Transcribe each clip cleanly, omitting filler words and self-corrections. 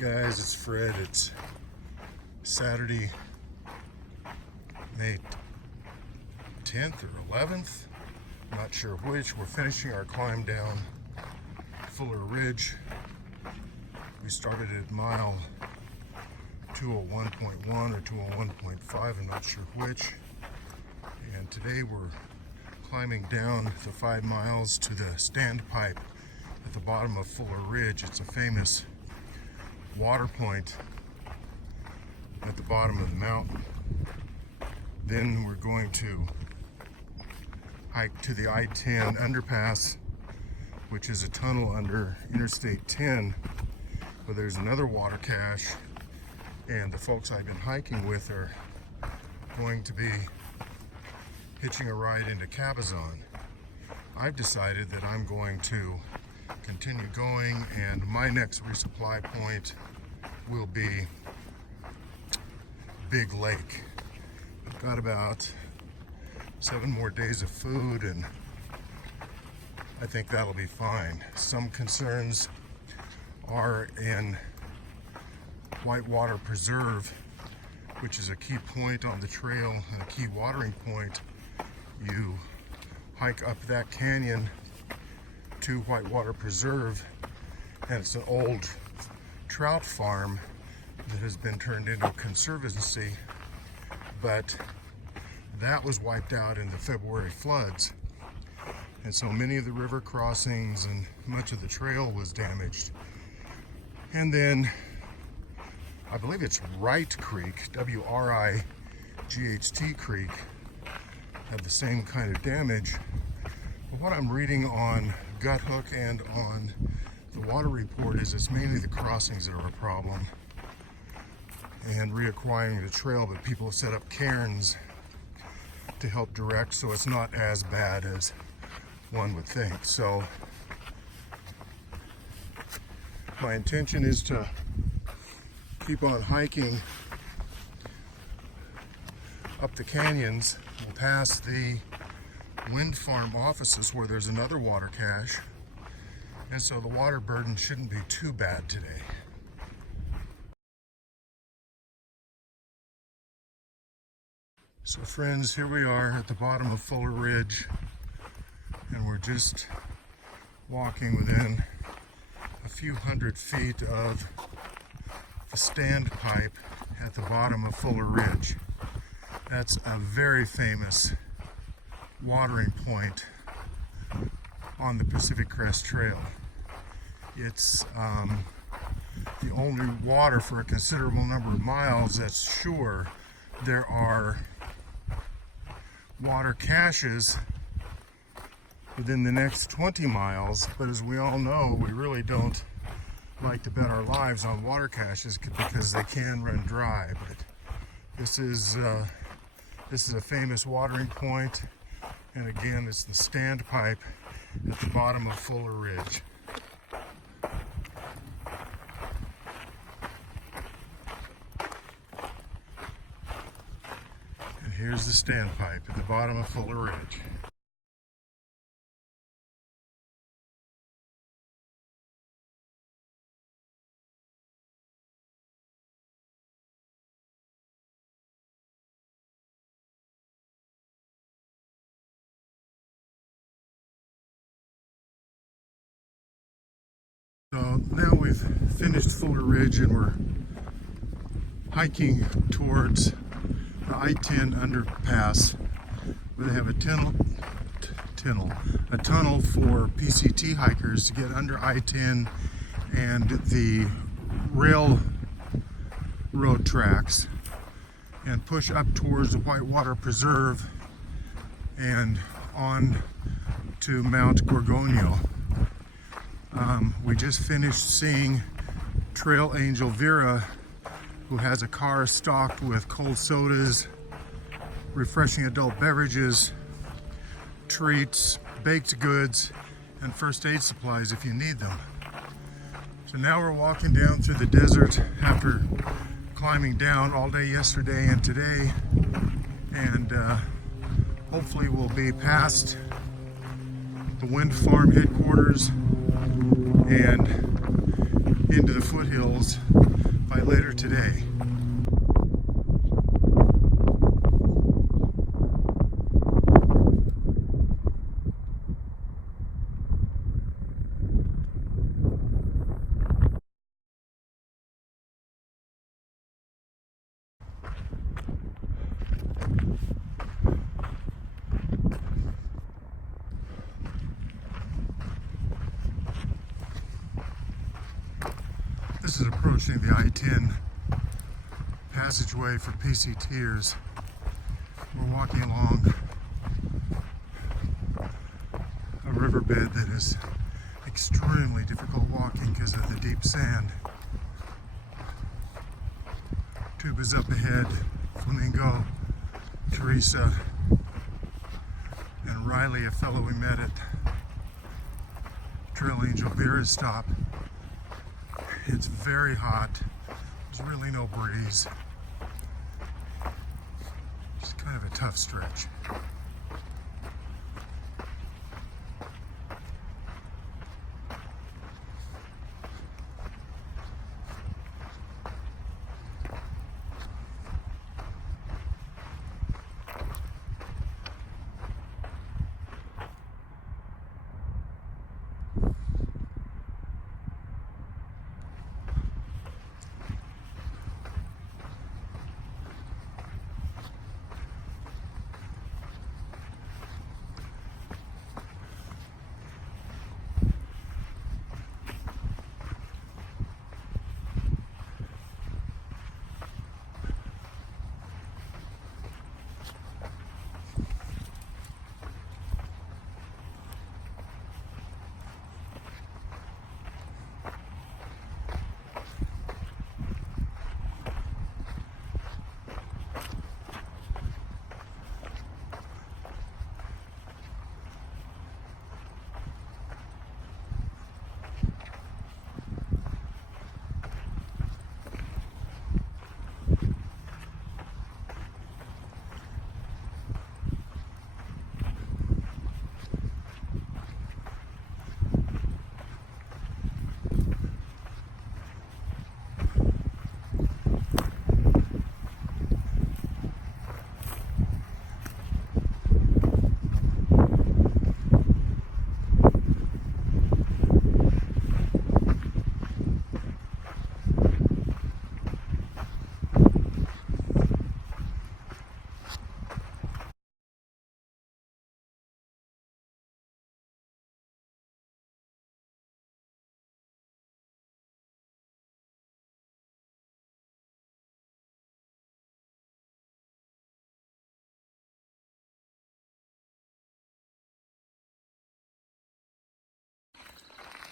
Guys, it's Fred. It's Saturday, May 10th or 11th. I'm not sure which. We're finishing our climb down Fuller Ridge. We started at mile 201.1 or 201.5, I'm not sure which. And today we're climbing down the 5 miles to the standpipe at the bottom of Fuller Ridge. It's a famous water point at the bottom of the mountain. Then we're going to hike to the I-10 underpass, which is a tunnel under Interstate 10, where there's another water cache, and the folks I've been hiking with are going to be hitching a ride into Cabazon. I've decided that I'm going to continue going, and my next resupply point will be Big Lake. I've got about 7 more days of food, and I think that'll be fine. Some concerns are in Whitewater Preserve, which is a key point on the trail and a key watering point. You hike up that canyon to Whitewater Preserve, and it's an old trout farm that has been turned into a conservancy, but that was wiped out in the February floods, and so many of the river crossings and much of the trail was damaged. And then I believe it's Wright Creek, W-R-I-G-H-T Creek, had the same kind of damage. But what I'm reading on Guthook and on the water report is it's mainly the crossings that are a problem and reacquiring the trail, but people have set up cairns to help direct, so it's not as bad as one would think. So my intention is to keep on hiking up the canyons. We'll pass the wind farm offices where there's another water cache, and so the water burden shouldn't be too bad today. So friends, here we are at the bottom of Fuller Ridge, and we're just walking within a few hundred feet of the standpipe at the bottom of Fuller Ridge. That's a very famous watering point on the Pacific Crest Trail. It's the only water for a considerable number of miles that's sure. There are water caches within the next 20 miles, but as we all know, we really don't like to bet our lives on water caches because they can run dry. But this is a famous watering point, and again, it's the standpipe at the bottom of Fuller Ridge. And here's the standpipe at the bottom of Fuller Ridge. So now we've finished Fuller Ridge and we're hiking towards the I-10 underpass, where they have a tunnel for PCT hikers to get under I-10 and the railroad tracks and push up towards the Whitewater Preserve and on to Mount Gorgonio. We just finished seeing Trail Angel Vera, who has a car stocked with cold sodas, refreshing adult beverages, treats, baked goods, and first aid supplies if you need them. So now we're walking down through the desert after climbing down all day yesterday and today, and hopefully we'll be past the wind farm headquarters and into the foothills by later today. This is approaching the I-10 passageway for PCTers. We're walking along a riverbed that is extremely difficult walking because of the deep sand. Tube is up ahead. Flamingo, Teresa, and Riley, a fellow we met at Trail Angel Vera's stop. It's very hot. There's really no breeze. It's kind of a tough stretch.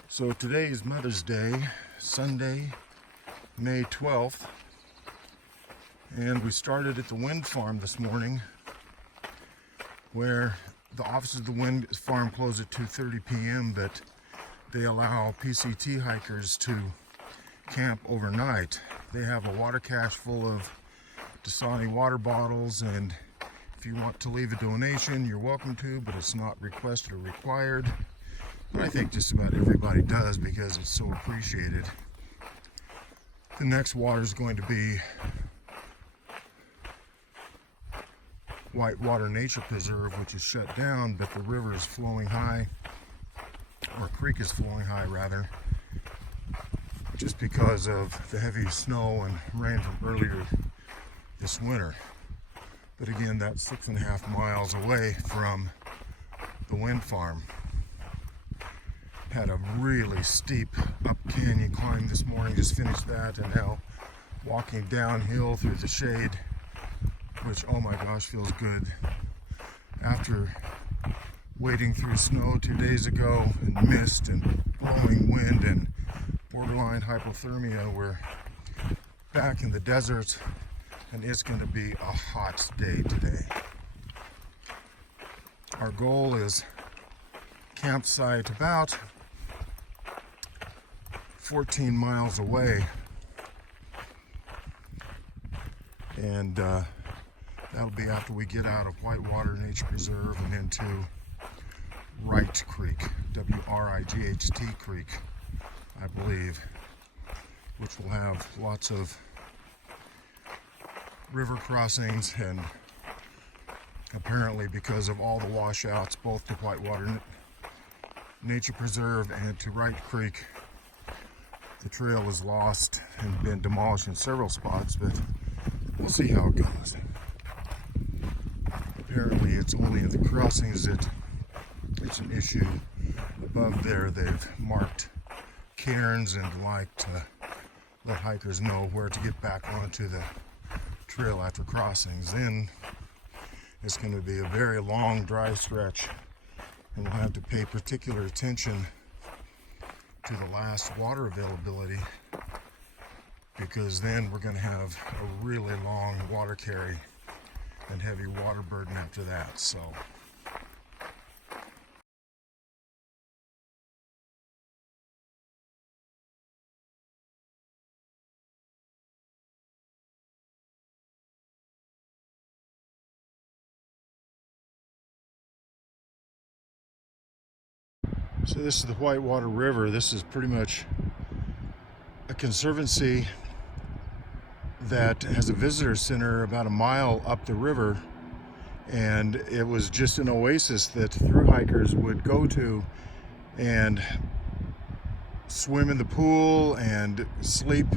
So today is Mother's Day, Sunday, May 12th, and we started at the wind farm this morning, where the offices of the wind farm close at 2:30 p.m., but they allow PCT hikers to camp overnight. They have a water cache full of Dasani water bottles, and if you want to leave a donation, you're welcome to, but it's not requested or required. But I think just about everybody does because it's so appreciated. The next water is going to be Whitewater Nature Preserve, which is shut down, but the river is flowing high, or creek is flowing high rather, just because of the heavy snow and rain from earlier this winter. But again, that's 6.5 miles away from the wind farm. Had a really steep up canyon climb this morning, just finished that, and now walking downhill through the shade, which, oh my gosh, feels good. After wading through snow 2 days ago and mist and blowing wind and borderline hypothermia, we're back in the desert, and it's going to be a hot day today. Our goal is campsite about 14 miles away, and that'll be after we get out of Whitewater Nature Preserve and into Wright Creek, W-R-I-G-H-T Creek, I believe. which will have lots of river crossings, and apparently because of all the washouts both to Whitewater Nature Preserve and to Wright Creek, the trail is lost and been demolished in several spots, but we'll see how it goes. Apparently it's only at the crossings that it's an issue. Above there they've marked cairns and like to let hikers know where to get back onto the trail after crossings. Then it's going to be a very long dry stretch, and we'll have to pay particular attention to the last water availability, because then we're going to have a really long water carry and heavy water burden after that. So this is the Whitewater River. This is pretty much a conservancy that has a visitor center about a mile up the river, and it was just an oasis that thru hikers would go to and swim in the pool and sleep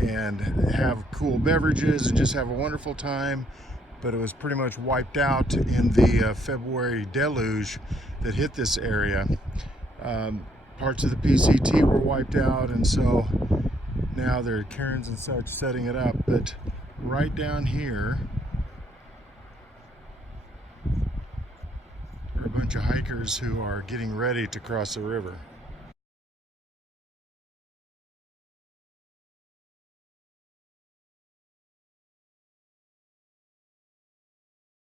and have cool beverages and just have a wonderful time. But it was pretty much wiped out in the February deluge that hit this area. Parts of the PCT were wiped out, and so now there are cairns and such setting it up. But right down here are a bunch of hikers who are getting ready to cross the river.